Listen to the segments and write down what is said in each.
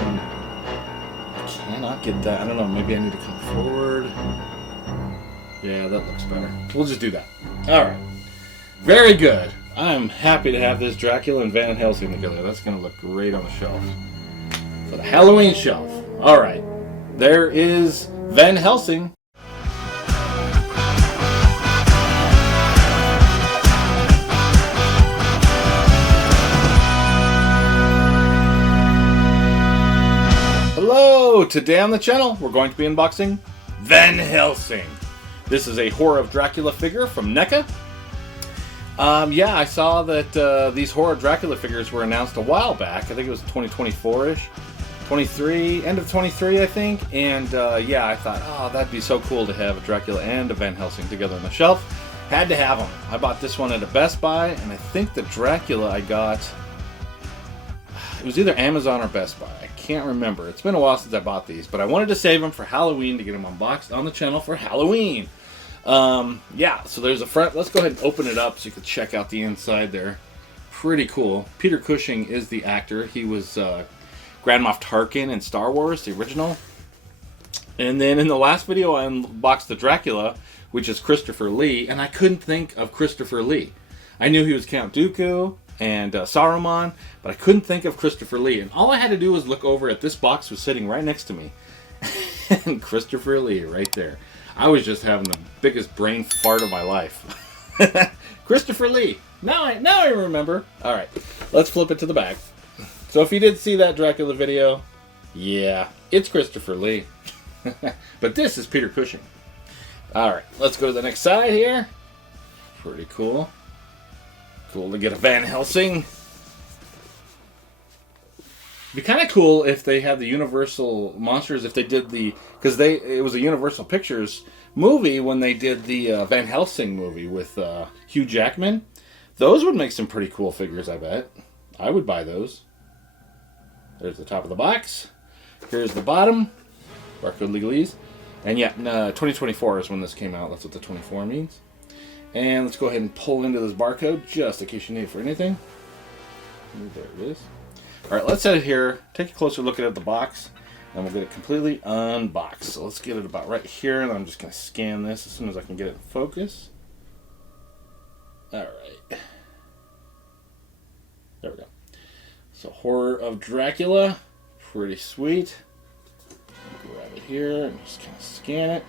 I cannot get that. I don't know. Maybe I need to come forward. Yeah, that looks better. We'll just do that. All right. Very good. I'm happy to have this Dracula and Van Helsing together. That's going to look great on the shelf. For the Halloween shelf. All right. There is Van Helsing. Hello! Today on the channel, we're going to be unboxing Van Helsing. This is a Horror of Dracula figure from NECA. Yeah, I saw that these Horror of Dracula figures were announced a while back. I think it was 2024-ish. 23, end of 23, I think. And yeah, I thought, oh, that'd be so cool to have a Dracula and a Van Helsing together on the shelf. Had to have them. I bought this one at a Best Buy, and I think the Dracula I got, it was either Amazon or Best Buy. I can't remember. It's been a while since I bought these, but I wanted to save them for Halloween to get them unboxed on the channel for Halloween. Yeah, so there's a front. Let's go ahead and open it up so you can check out the inside there. Pretty cool. Peter Cushing is the actor. He was Grand Moff Tarkin in Star Wars, the original. And then in the last video, I unboxed the Dracula, which is Christopher Lee, and I couldn't think of Christopher Lee. I knew he was Count Dooku and Saruman, but I couldn't think of Christopher Lee. And all I had to do was look over at this box was sitting right next to me. And Christopher Lee right there. I was just having the biggest brain fart of my life. Christopher Lee. Now I remember. All right, let's flip it to the back. So if you did see that Dracula video, yeah, it's Christopher Lee. But this is Peter Cushing. All right, let's go to the next side here. Pretty cool. Cool to get a Van Helsing. It'd be kind of cool if they had the Universal Monsters, if they did the, because it was a Universal Pictures movie when they did the Van Helsing movie with Hugh Jackman. Those would make some pretty cool figures, I bet. I would buy those. There's the top of the box. Here's the bottom. Barcode legalese. And yeah, 2024 is when this came out. That's what the 24 means. And let's go ahead and pull into this barcode just in case you need it for anything. There it is. Alright, let's set it here. Take a closer look at the box. And we'll get it completely unboxed. So let's get it about right here. And I'm just going to scan this as soon as I can get it in focus. Alright. There we go. So, Horror of Dracula. Pretty sweet. Grab it here and just kind of scan it.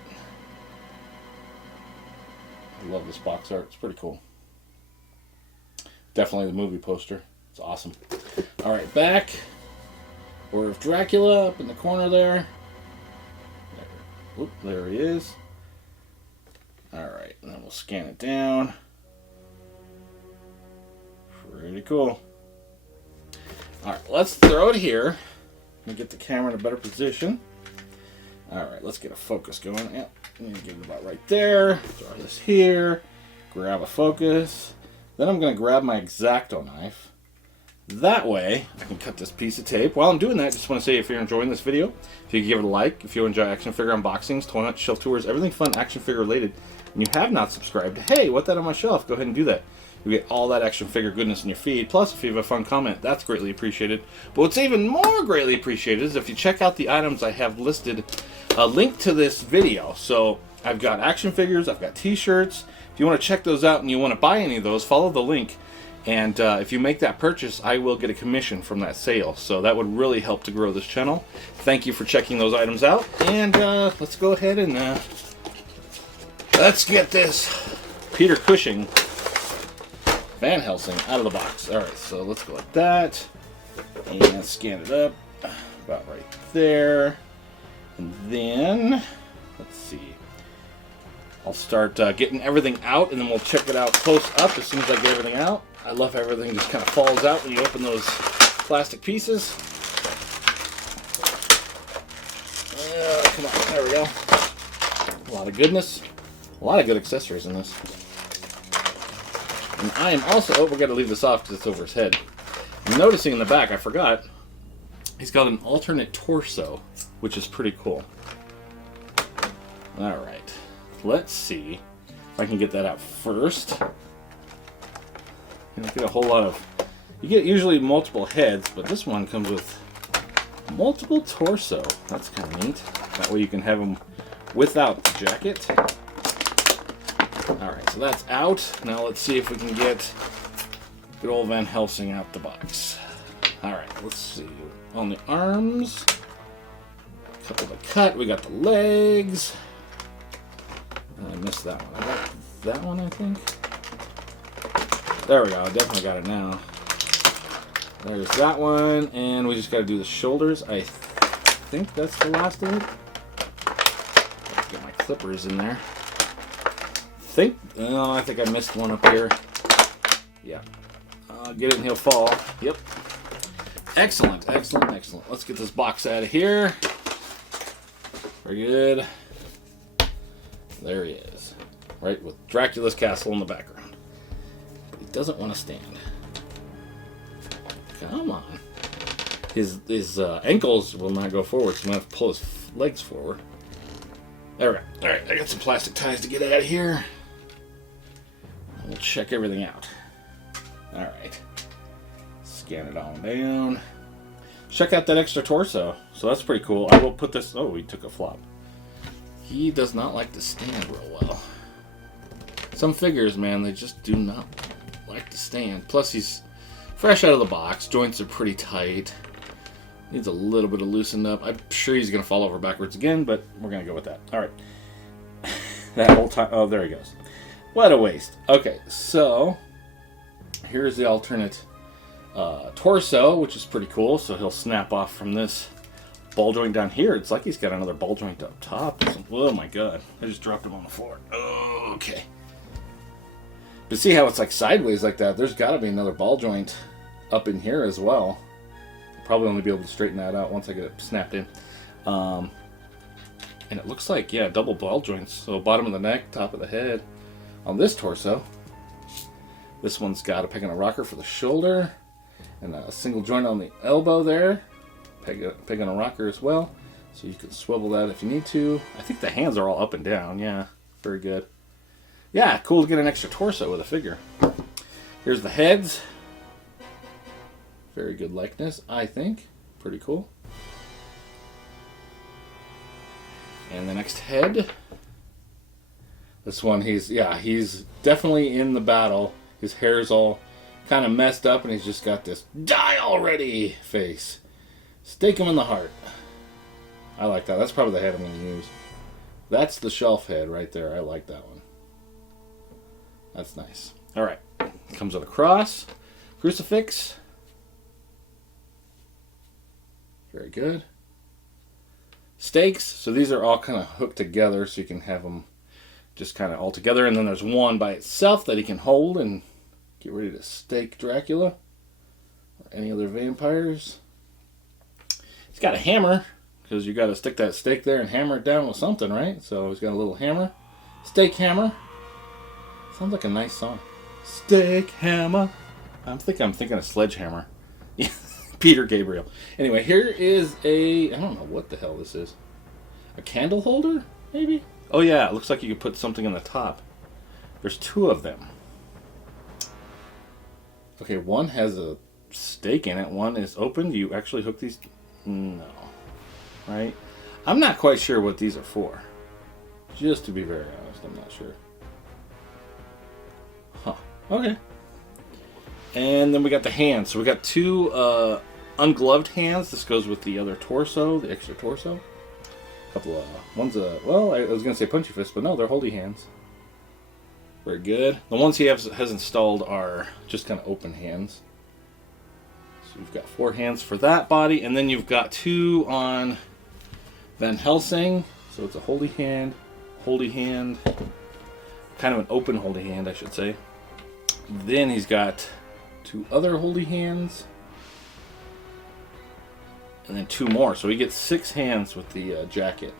I love this box art. It's pretty cool. Definitely the movie poster. It's awesome. Alright, back. Horror of Dracula up in the corner there. Whoop, there he is. Alright, and then we'll scan it down. Pretty cool. Alright, let's throw it here. Let me get the camera in a better position. Alright, let's get a focus going. Yep. Get it about right there. Throw this here. Grab a focus. Then I'm going to grab my X-Acto knife. That way, I can cut this piece of tape. While I'm doing that, I just want to say if you're enjoying this video, if you can give it a like, if you enjoy action figure unboxings, toy hunt, shelf tours, everything fun action figure related, and you have not subscribed, hey, what that on my shelf? Go ahead and do that. You get all that action figure goodness in your feed. Plus, if you have a fun comment, that's greatly appreciated. But what's even more greatly appreciated is if you check out the items I have listed, a link to this video. So I've got action figures, I've got t-shirts. If you want to check those out and you want to buy any of those, follow the link. And if you make that purchase, I will get a commission from that sale. So that would really help to grow this channel. Thank you for checking those items out. And let's go ahead and let's get this Peter Cushing Van Helsing out of the box. Alright, so let's go like that. And scan it up. About right there. And then, let's see. I'll start getting everything out, and then we'll check it out close up as soon as I get everything out. I love how everything just kind of falls out when you open those plastic pieces. Come on, there we go. A lot of goodness. A lot of good accessories in this. And I am also, oh, we're going to leave this off because it's over his head. I'm noticing in the back, I forgot, he's got an alternate torso, which is pretty cool. Alright, let's see if I can get that out first. You get a whole lot of, you get usually multiple heads, but this one comes with multiple torso. That's kind of neat. That way you can have him without the jacket. Alright, so that's out. Now let's see if we can get good old Van Helsing out the box. Alright, let's see. On the arms, a couple to cut. We got the legs. I missed that one. I got that one, I think. There we go. I definitely got it now. There's that one. And we just got to do the shoulders. I think that's the last of it. Let's get my clippers in there. I think I missed one up here. Yeah. Get it and he'll fall. Yep. Excellent, excellent, excellent. Let's get this box out of here. Very good. There he is. Right, with Dracula's castle in the background. But he doesn't want to stand. Come on. His ankles will not go forward, so I'm going to have to pull his legs forward. There we go. Alright, I got some plastic ties to get out of here. We'll check everything out. Alright. Scan it on down. Check out that extra torso. So that's pretty cool. I will put this... Oh, he took a flop. He does not like to stand real well. Some figures, man, they just do not like to stand. Plus, he's fresh out of the box. Joints are pretty tight. Needs a little bit of loosened up. I'm sure he's going to fall over backwards again, but we're going to go with that. Alright. That whole time... Oh, there he goes. What a waste. Okay, so... Here's the alternate torso, which is pretty cool. So he'll snap off from this ball joint down here. It's like he's got another ball joint up top. Oh my god. I just dropped him on the floor. Okay. But see how it's like sideways like that? There's got to be another ball joint up in here as well. I'll probably only be able to straighten that out once I get it snapped in. And it looks like, yeah, double ball joints. So bottom of the neck, top of the head on this torso. This one's got a peg and a rocker for the shoulder. And a single joint on the elbow there. Peg and a rocker as well. So you can swivel that if you need to. I think the hands are all up and down. Yeah, very good. Yeah, cool to get an extra torso with a figure. Here's the heads. Very good likeness, I think. Pretty cool. And the next head. This one, he's definitely in the battle. His hair's all kind of messed up, and he's just got this "die already" face. Stake him in the heart. I like that. That's probably the head I'm going to use. That's the shelf head right there. I like that one. That's nice. All right. Comes with a cross, crucifix. Very good. Stakes. So these are all kind of hooked together, so you can have them just kind of all together. And then there's one by itself that he can hold and get ready to stake Dracula or any other vampires. He's got a hammer, because you got to stick that stake there and hammer it down with something, right? So he's got a little hammer. Stake hammer. Sounds like a nice song. Stake hammer. I'm thinking of Sledgehammer. Peter Gabriel. Anyway, here is I don't know what the hell this is. A candle holder, maybe? Oh yeah, it looks like you could put something in the top. There's two of them. Okay, one has a stake in it. One is open. Do you actually hook these? No. Right? I'm not quite sure what these are for. Just to be very honest, I'm not sure. Huh. Okay. And then we got the hands. So we got two ungloved hands. This goes with the other torso, the extra torso. A couple of one's well, I was gonna say punchy fist, but no, they're holy hands. Very good. The ones he has installed are just kind of open hands. So you've got 4 hands for that body, and then you've got 2 on Van Helsing. So it's a holy hand, kind of an open holy hand, I should say. Then he's got 2 other holy hands, and then 2 more. So he gets 6 hands with the jacket.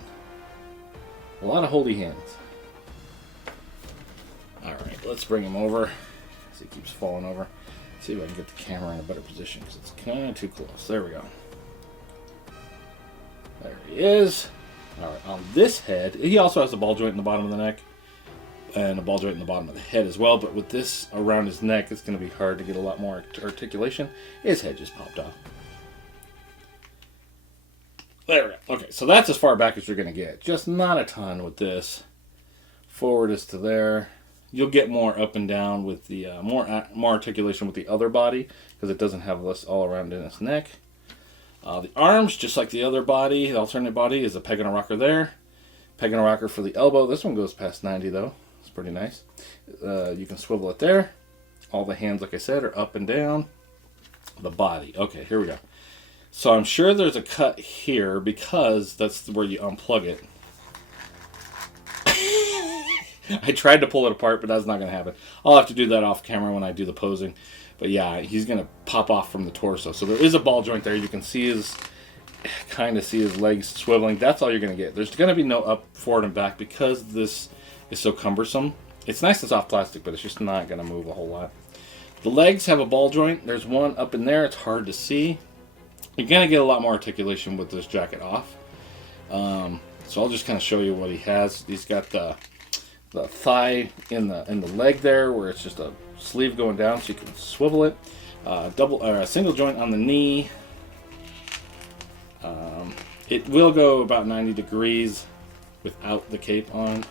A lot of holy hands. Alright, let's bring him over. As he keeps falling over. See if I can get the camera in a better position, because it's kind of too close. There we go. There he is. Alright, on this head, he also has a ball joint in the bottom of the neck. And a ball joint in the bottom of the head as well. But with this around his neck, it's going to be hard to get a lot more articulation. His head just popped off. There we go. Okay, so that's as far back as you're going to get. Just not a ton with this. Forward is to there. You'll get more up and down with the more articulation with the other body because it doesn't have this all around in its neck. The arms, just like the other body, the alternate body, is a peg and a rocker there. Peg and a rocker for the elbow. This one goes past 90 though. It's pretty nice. You can swivel it there. All the hands, like I said, are up and down. The body. Okay, here we go. So I'm sure there's a cut here because that's where you unplug it. I tried to pull it apart, but that's not going to happen. I'll have to do that off camera when I do the posing. But yeah, he's going to pop off from the torso. So there is a ball joint there. You can see kind of see his legs swiveling. That's all you're going to get. There's going to be no up, forward, and back because this is so cumbersome. It's nice and soft plastic, but it's just not going to move a whole lot. The legs have a ball joint. There's one up in there. It's hard to see. You're going to get a lot more articulation with this jacket off. So I'll just kind of show you what he has. He's got the thigh in the leg there, where it's just a sleeve going down, so you can swivel it. A single joint on the knee. It will go about 90 degrees without the cape on,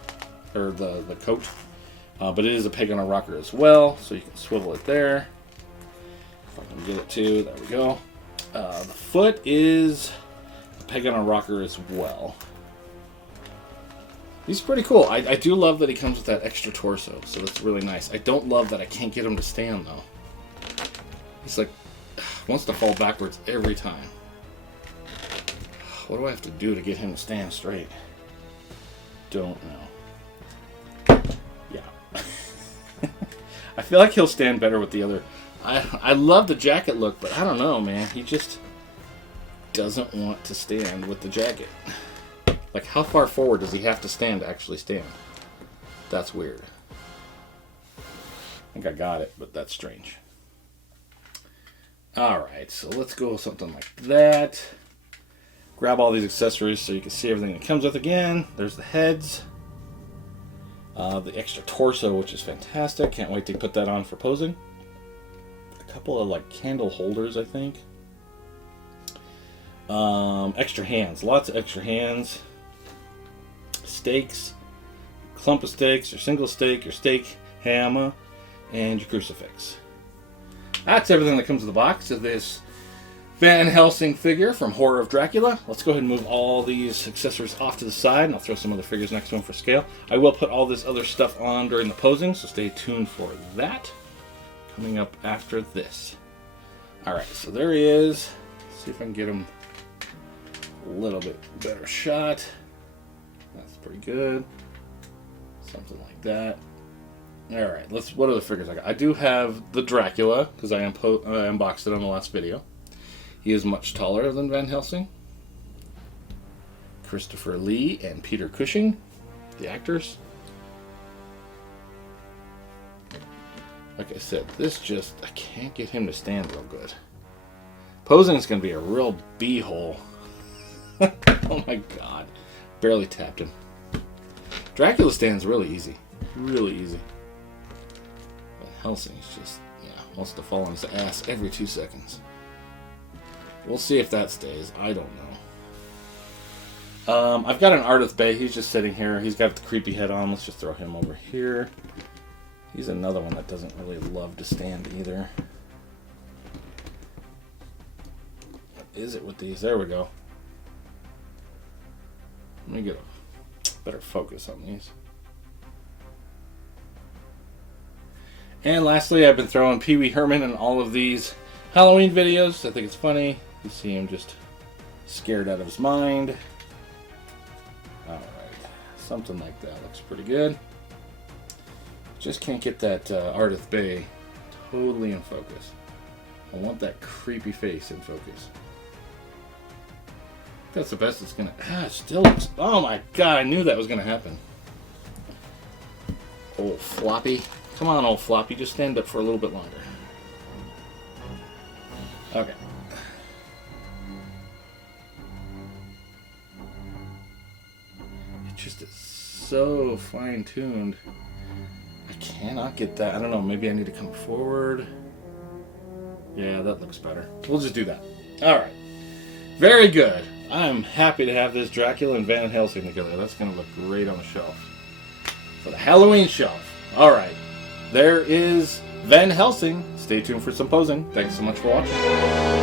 or the coat. But it is a peg on a rocker as well, so you can swivel it there. If I can get it to, there we go. The foot is a peg on a rocker as well. He's pretty cool. I do love that he comes with that extra torso, so that's really nice. I don't love that I can't get him to stand, though. He's like, wants to fall backwards every time. What do I have to do to get him to stand straight? Don't know. Yeah. I feel like he'll stand better with the other. I love the jacket look, but I don't know, man. He just doesn't want to stand with the jacket. Like, how far forward does he have to stand to actually stand? That's weird. I think I got it, but that's strange. Alright, so let's go with something like that. Grab all these accessories so you can see everything that comes with again. There's the heads. The extra torso, which is fantastic. Can't wait to put that on for posing. A couple of, like, candle holders, I think. Extra hands. Lots of extra hands. Stakes, clump of stakes, your single stake, your stake hammer, and your crucifix. That's everything that comes in the box of this Van Helsing figure from Horror of Dracula. Let's go ahead and move all these accessories off to the side, and I'll throw some other figures next to them for scale. I will put all this other stuff on during the posing, so stay tuned for that. Coming up after this. Alright, so there he is. Let's see if I can get him a little bit better shot. That's pretty good. Something like that. Alright, what other figures I got? I do have the Dracula, because I unboxed it on the last video. He is much taller than Van Helsing. Christopher Lee and Peter Cushing, the actors. Like I said, I can't get him to stand real good. Posing is going to be a real b-hole. Oh my god. Barely tapped him. Dracula stands really easy. Really easy. But Helsing's just, wants to fall on his ass every 2 seconds. We'll see if that stays. I don't know. I've got an Ardith Bay. He's just sitting here. He's got the creepy head on. Let's just throw him over here. He's another one that doesn't really love to stand either. What is it with these? There we go. Let me get a better focus on these. And lastly, I've been throwing Pee Wee Herman in all of these Halloween videos. I think it's funny. You see him just scared out of his mind. Alright, something like that looks pretty good. Just can't get that Ardith Bay totally in focus. I want that creepy face in focus. That's the best it's gonna. It still looks. Oh my god! I knew that was gonna happen. Old floppy, come on, old floppy, just stand up for a little bit longer. Okay. It just is so fine-tuned. I cannot get that. I don't know. Maybe I need to come forward. Yeah, that looks better. We'll just do that. All right. Very good. I'm happy to have this Dracula and Van Helsing together. That's going to look great on the shelf. For the Halloween shelf. Alright. There is Van Helsing. Stay tuned for some posing. Thanks so much for watching.